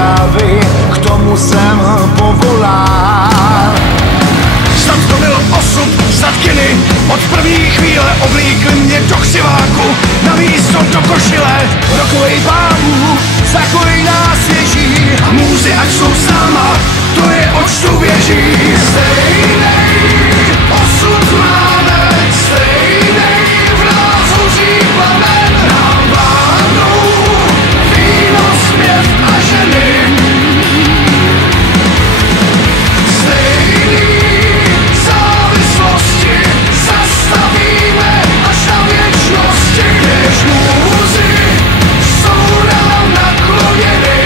davy, k tomu jsem povolán. Snad to byl osud, snad kiny od první chvíle oblíkli mě do křiváku, na místo do košile. Rokovej pánů, zakojí nás věží, A můzy ať jsou s náma, to je oč tu běží. Stejnej osud máme, stejnej v nás hoří plamen. Nám vládnou víno, zpěv a ženy. Stejný závislosti zastavíme až na věčnosti, když můzy jsou nám nakloněny.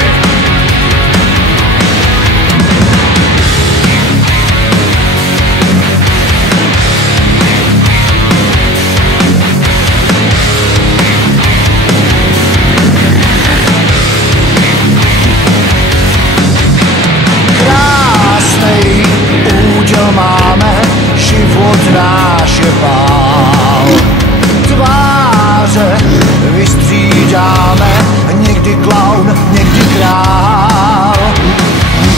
krásnej úděl máme, život náš je bál. Tváře vystřídáme, někdy klaun, někdy král.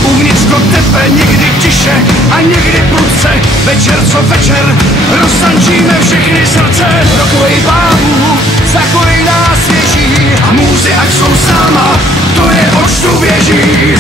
Uvnitř to tepe, někdy tiše a někdy prudce. Večer co večer, roztančíme všechny srdce. Rokovej pánů, zakojí nás věží, A můzy ať jsou s náma, to je oč tu běží.